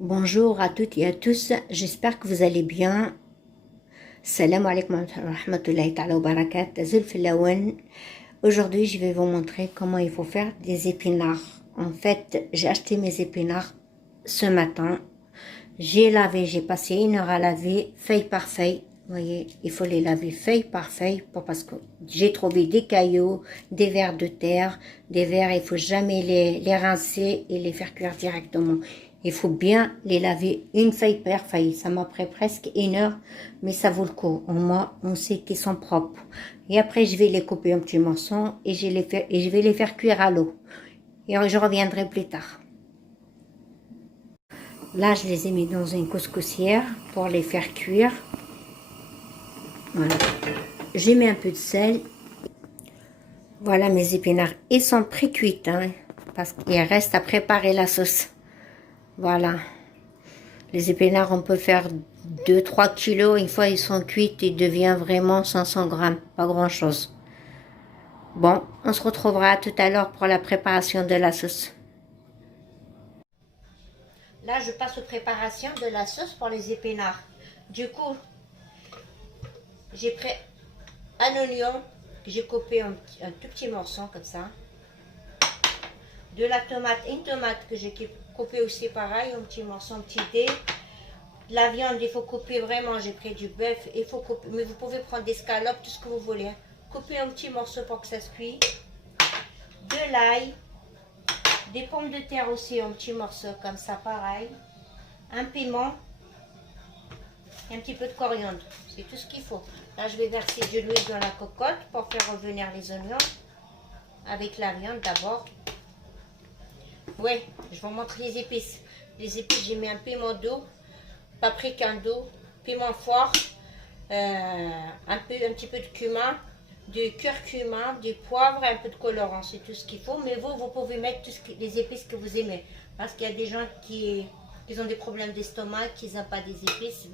Bonjour à toutes et à tous, j'espère que vous allez bien. Salam alaikum wa rahmatullahi ta'ala wa barakatuh. Zulfilawan. Aujourd'hui, je vais vous montrer comment il faut faire des épinards. En fait, j'ai acheté mes épinards ce matin. J'ai lavé, j'ai passé 1 heure à laver, feuille par feuille. Vous voyez, il faut les laver feuille par feuille parce que j'ai trouvé des cailloux, des vers de terre, des vers, il faut jamais les rincer et les faire cuire directement. Il faut bien les laver une feuille par feuille. Ça m'a pris presque 1 heure, mais ça vaut le coup. Au moins, on sait qu'ils sont propres. Et après, je vais les couper en petits morceaux et je vais les faire cuire à l'eau. Et je reviendrai plus tard. Là, je les ai mis dans une couscoussière pour les faire cuire. Voilà. J'ai mis un peu de sel. Voilà mes épinards. Ils sont pré-cuits, hein, parce qu'il reste à préparer la sauce. Voilà. Les épinards, on peut faire 2-3 kilos. Une fois ils sont cuits, ils deviennent vraiment 500 grammes. Pas grand-chose. Bon, on se retrouvera tout à l'heure pour la préparation de la sauce. Là, je passe aux préparations de la sauce pour les épinards. Du coup, j'ai pris un oignon que j'ai coupé un tout petit morceau comme ça. De la tomate, une tomate que j'ai coupée aussi pareil, un petit morceau, un petit dé. De la viande, il faut couper vraiment, j'ai pris du bœuf, il faut couper, mais vous pouvez prendre des scalopes, tout ce que vous voulez. Hein. Couper un petit morceau pour que ça se cuise. De l'ail, des pommes de terre aussi, un petit morceau comme ça pareil. Un piment et un petit peu de coriandre, c'est tout ce qu'il faut. Là, je vais verser de l'huile dans la cocotte pour faire revenir les oignons avec la viande d'abord. Ouais, je vous montre les épices. Les épices, j'ai mis un piment d'eau, paprika d'eau, piment fort, un petit peu de cumin, du curcuma, du poivre et un peu de colorant. C'est tout ce qu'il faut. Mais vous pouvez mettre les épices que vous aimez. Parce qu'il y a des gens qui ont des problèmes d'estomac, qui n'ont pas des épices.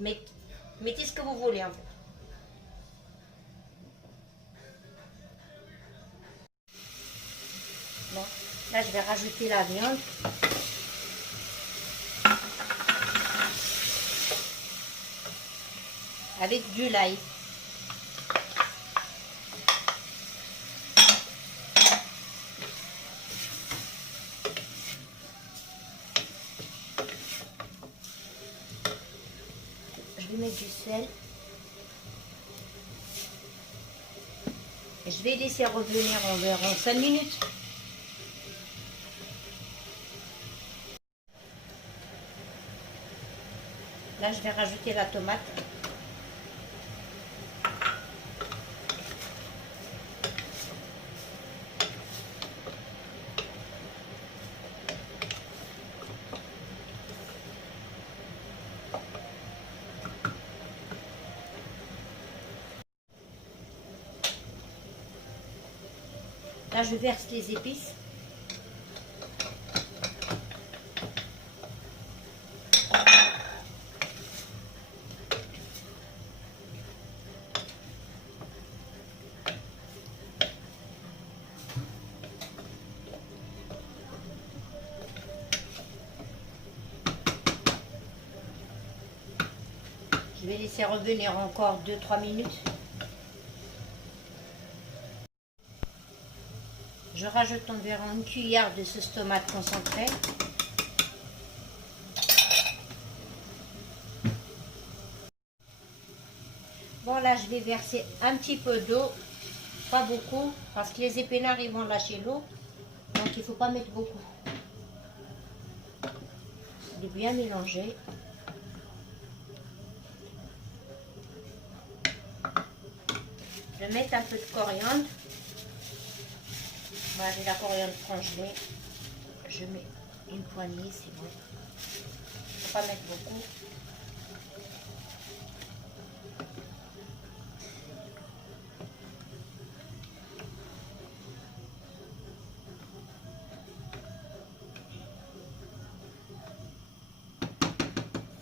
Mettez ce que vous voulez en fait. Bon, là, je vais rajouter la viande. Avec du l'ail. Je vais mettre du sel. Et je vais laisser revenir environ 5 minutes. Là, je vais rajouter la tomate. Là, je verse les épices. Je vais laisser revenir encore 2-3 minutes. Je rajoute environ 1 cuillère de sauce tomate concentrée. Bon, là, je vais verser un petit peu d'eau, pas beaucoup, parce que les épinards, ils vont lâcher l'eau. Donc, il ne faut pas mettre beaucoup. De bien mélanger. Je vais mettre un peu de coriandre. Moi, j'ai la coriandre congelée. Je mets une poignée, c'est bon. Il ne faut pas mettre beaucoup.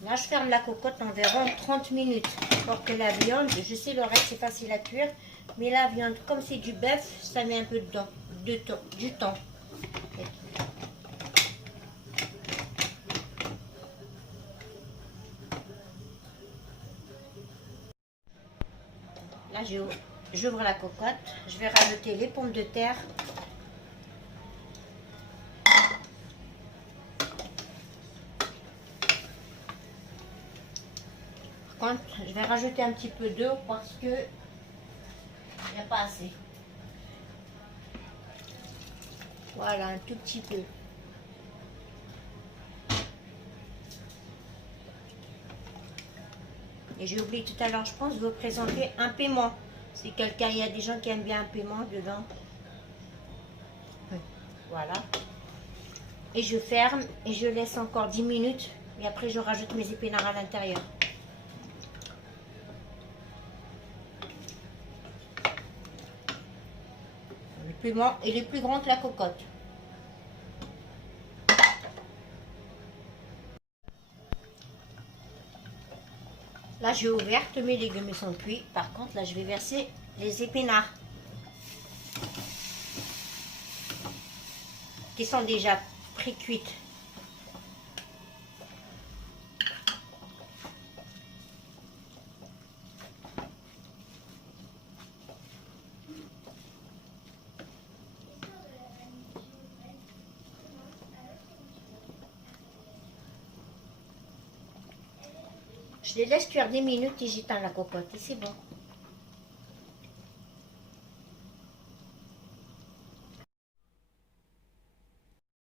Là, je ferme la cocotte environ 30 minutes pour que la viande, je sais le reste c'est facile à cuire, mais la viande, comme c'est du bœuf, ça met un peu du temps. Là, j'ouvre la cocotte. Je vais rajouter les pommes de terre. Par contre, je vais rajouter un petit peu d'eau parce que il n'y a pas assez. Voilà, un tout petit peu. Et j'ai oublié tout à l'heure, je pense, de vous présenter un piment. Si quelqu'un, il y a des gens qui aiment bien un piment dedans. Voilà. Et je ferme et je laisse encore 10 minutes. Et après, je rajoute mes épinards à l'intérieur. Le piment, il est plus grand que la cocotte. Là, j'ai ouvert, tous mes légumes sont cuits. Par contre, là, je vais verser les épinards qui sont déjà pré-cuites. Je les laisse cuire des minutes et j'éteins la cocotte et c'est bon.